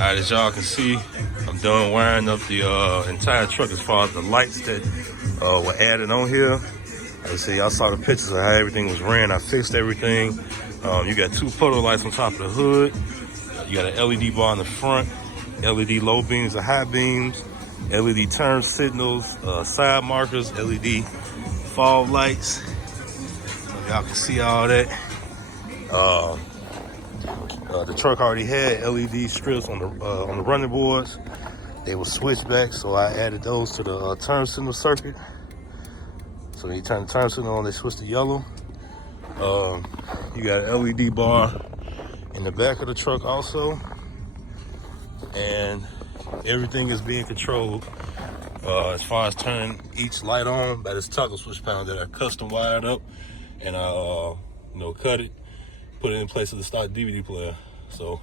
Alright, as y'all can see, I'm done wiring up the entire truck as far as the lights that were added on here. Like I said, y'all saw the pictures of how everything was ran. I fixed everything. You got 2 photo lights on top of the hood. You got an LED bar in the front, LED low beams and high beams, LED turn signals, side markers, LED fog lights. Y'all can see all that. The truck already had LED strips on the running boards. They were switched back, so I added those to the turn signal circuit. So when you turn the turn signal on, they switch to yellow. You got an LED bar in the back of the truck also, and everything is being controlled as far as turning each light on by this toggle switch panel that I custom wired up, and I cut it, put it in place of the stock DVD player. So